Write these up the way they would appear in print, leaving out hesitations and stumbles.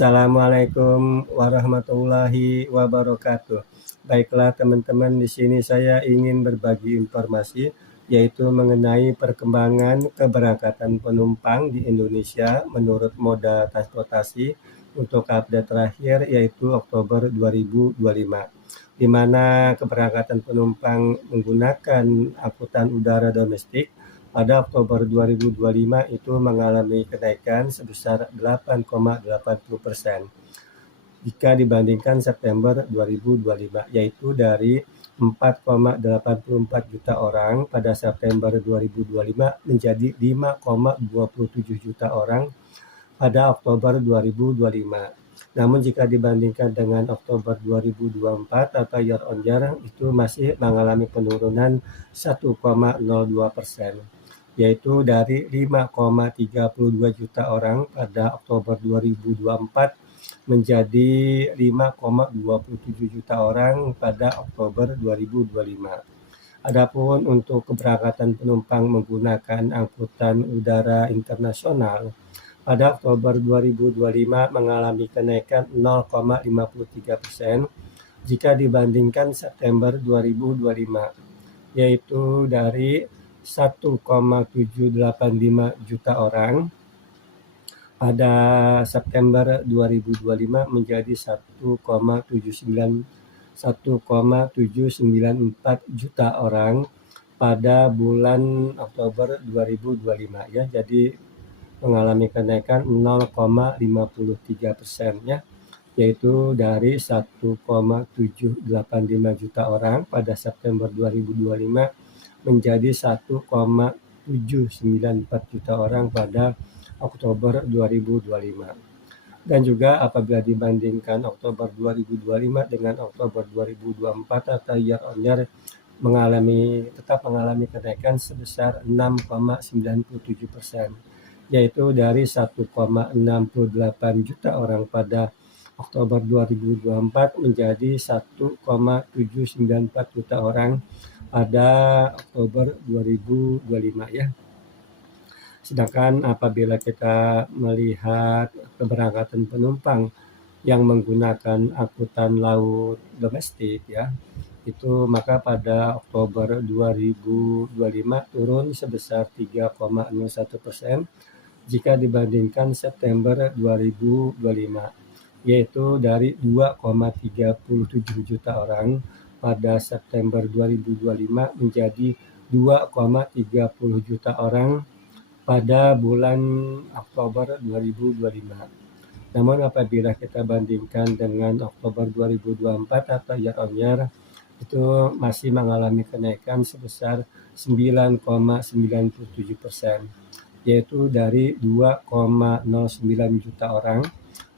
Assalamualaikum warahmatullahi wabarakatuh. Baiklah teman-teman, di sini saya ingin berbagi informasi yaitu mengenai perkembangan keberangkatan penumpang di Indonesia menurut moda transportasi untuk update terakhir yaitu Oktober 2025, di mana keberangkatan penumpang menggunakan angkutan udara domestik pada Oktober 2025 itu mengalami kenaikan sebesar 8,80% jika dibandingkan September 2025, yaitu dari 4,84 juta orang pada September 2025 menjadi 5,27 juta orang pada Oktober 2025. Namun jika dibandingkan dengan Oktober 2024 atau year on year itu masih mengalami penurunan 1,02%. Yaitu dari 5,32 juta orang pada Oktober 2024 menjadi 5,27 juta orang pada Oktober 2025. Adapun untuk keberangkatan penumpang menggunakan angkutan udara internasional pada Oktober 2025 mengalami kenaikan 0,53% jika dibandingkan September 2025, yaitu dari 1,785 juta orang pada September 2025 menjadi 1,794 juta orang pada bulan Oktober 2025 ya. Jadi mengalami kenaikan 0,53% ya, yaitu dari 1,785 juta orang pada September 2025 menjadi 1,794 juta orang pada Oktober 2025. Dan juga apabila dibandingkan Oktober 2025 dengan Oktober 2024 atau year on year tetap mengalami kenaikan sebesar 6,97%, yaitu dari 1,68 juta orang pada Oktober 2024 menjadi 1,794 juta orang pada Oktober 2025 ya. Sedangkan apabila kita melihat keberangkatan penumpang yang menggunakan angkutan laut domestik ya, itu maka pada Oktober 2025 turun sebesar 3,01% jika dibandingkan September 2025, yaitu dari 2,37 juta orang pada September 2025 menjadi 2,30 juta orang pada bulan Oktober 2025. Namun apabila kita bandingkan dengan Oktober 2024 atau year on year itu masih mengalami kenaikan sebesar 9,97%, yaitu dari 2,09 juta orang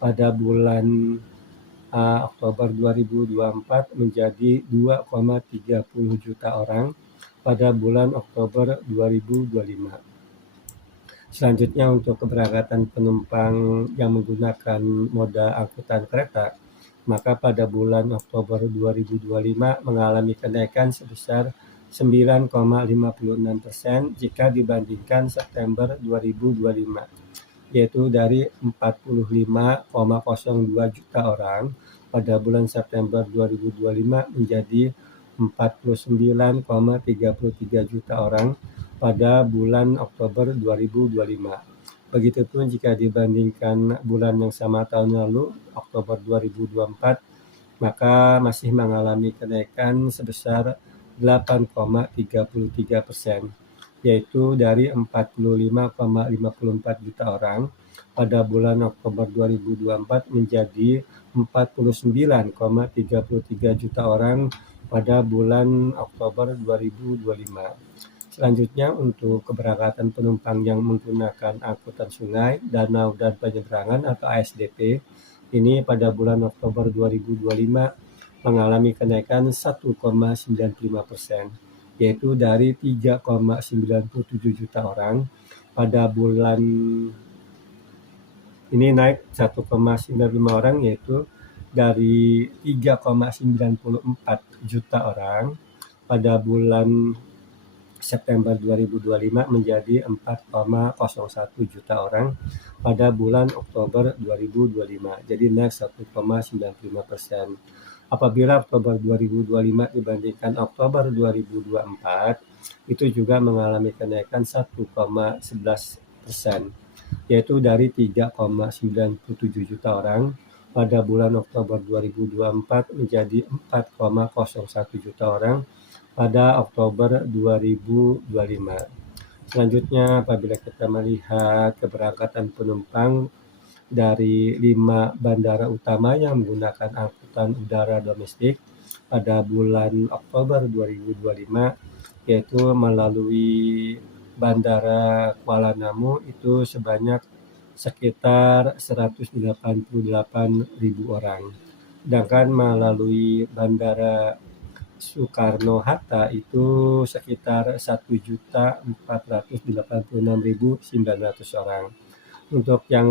pada bulan Oktober 2024 menjadi 2,30 juta orang pada bulan Oktober 2025. Selanjutnya untuk keberangkatan penumpang yang menggunakan moda angkutan kereta, maka pada bulan Oktober 2025 mengalami kenaikan sebesar 9,56% jika dibandingkan September 2025, yaitu dari 45,02 juta orang pada bulan September 2025 menjadi 49,33 juta orang pada bulan Oktober 2025. Begitupun jika dibandingkan bulan yang sama tahun lalu, Oktober 2024, maka masih mengalami kenaikan sebesar 8,33%, yaitu dari 45,54 juta orang pada bulan Oktober 2024 menjadi 49,33 juta orang pada bulan Oktober 2025. Selanjutnya untuk keberangkatan penumpang yang menggunakan angkutan sungai, danau, dan penyeberangan atau ASDP, ini pada bulan Oktober 2025 mengalami kenaikan 1,95%, yaitu dari 3,97 juta orang pada bulan ini naik 1,95 orang, yaitu dari 3,94 juta orang pada bulan September 2025 menjadi 4,01 juta orang pada bulan Oktober 2025. Jadi naik 1,95%. Apabila Oktober 2025 dibandingkan Oktober 2024, itu juga mengalami kenaikan 1,11%, yaitu dari 3,97 juta orang pada bulan Oktober 2024 menjadi 4,01 juta orang pada Oktober 2025. Selanjutnya, apabila kita melihat keberangkatan penumpang dari 5 bandara utama yang menggunakan angkutan udara domestik pada bulan Oktober 2025, yaitu melalui Bandara Kuala Namu itu sebanyak sekitar 188.000 orang. Sedangkan melalui Bandara Soekarno-Hatta itu sekitar 1.486.900 orang. Untuk yang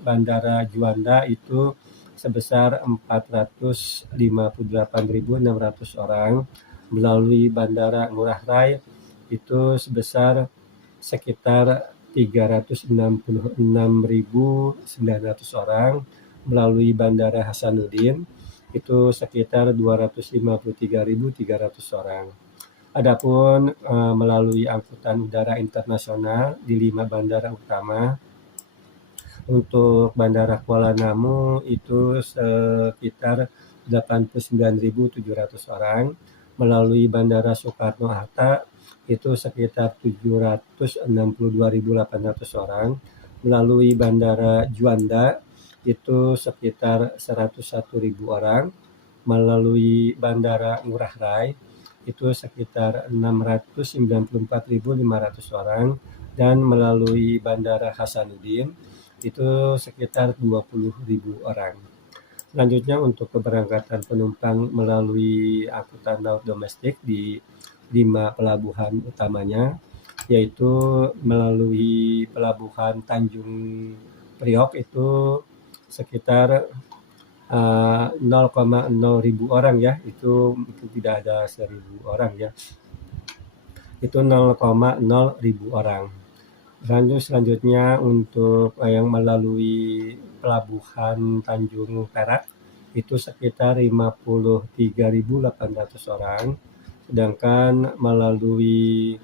Bandara Juanda itu sebesar 458.600 orang. Melalui Bandara Ngurah Rai itu sebesar sekitar 366.900 orang. Melalui Bandara Hasanuddin itu sekitar 253.300 orang. Adapun melalui angkutan udara internasional di 5 bandara utama, untuk Bandara Kuala Namu itu sekitar 89.700 orang. Melalui Bandara Soekarno-Hatta itu sekitar 762.800 orang. Melalui Bandara Juanda itu sekitar 101.000 orang. Melalui Bandara Ngurah Rai itu sekitar 694.500 orang. Dan melalui Bandara Hasanuddin itu sekitar 20.000 orang. Selanjutnya untuk keberangkatan penumpang melalui angkutan laut domestik di 5 pelabuhan utamanya, yaitu melalui pelabuhan Tanjung Priok itu sekitar 0,0 ribu orang ya, itu tidak ada 1.000 orang ya, itu 0,0 ribu orang. Selanjutnya untuk yang melalui pelabuhan Tanjung Perak itu sekitar 53.800 orang, sedangkan melalui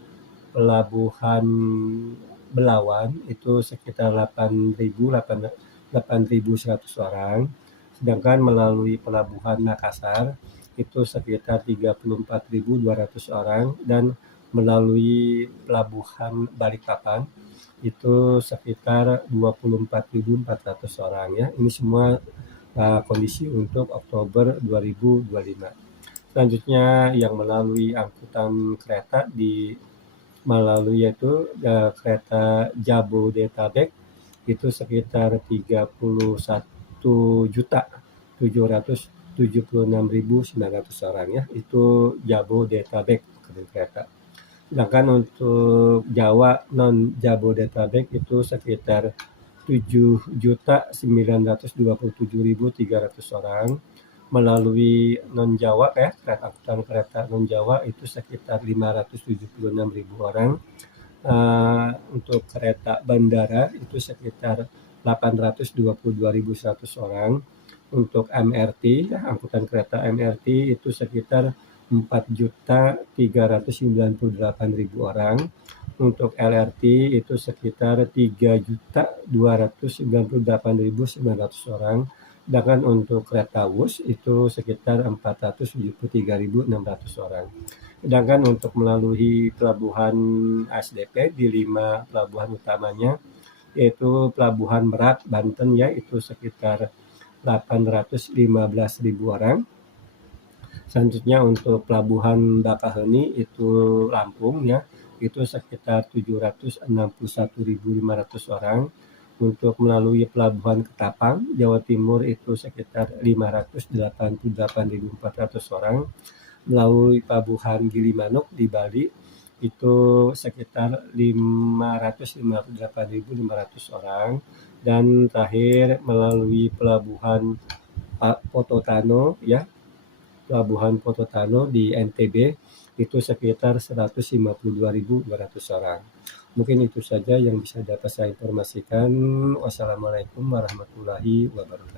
pelabuhan Belawan itu sekitar 8.100 orang, sedangkan melalui pelabuhan Makassar itu sekitar 34.200 orang, dan melalui pelabuhan Balikpapan itu sekitar 24.400 orang ya. Ini semua kondisi untuk Oktober 2025. Selanjutnya yang melalui angkutan kereta melalui yaitu kereta Jabodetabek itu sekitar 31.776.900 orang ya. Itu Jabodetabek kereta. Sedangkan untuk Jawa non Jabodetabek itu sekitar 7.927.300 orang. Melalui non Jawa angkutan kereta non Jawa itu sekitar 576.000 orang. Untuk kereta bandara itu sekitar 822.100 orang. Untuk MRT angkutan kereta MRT itu sekitar 4.398.000 orang. Untuk LRT itu sekitar 3.298.900 orang. Sedangkan untuk kereta WUS itu sekitar 473.600 orang. Sedangkan untuk melalui pelabuhan ASDP di 5 pelabuhan utamanya, yaitu Pelabuhan Merak Banten ya, itu sekitar 815.000 orang. Selanjutnya untuk Pelabuhan Bakaheni itu Lampung ya, itu sekitar 761.500 orang. Untuk melalui Pelabuhan Ketapang Jawa Timur itu sekitar 588.400 orang. Melalui Pelabuhan Gilimanuk di Bali itu sekitar 558.500 orang. Dan terakhir melalui Pelabuhan Pototano ya, Pelabuhan Pototano di NTB itu sekitar 152.200 orang. Mungkin itu saja yang bisa dapat saya informasikan. Wassalamualaikum warahmatullahi wabarakatuh.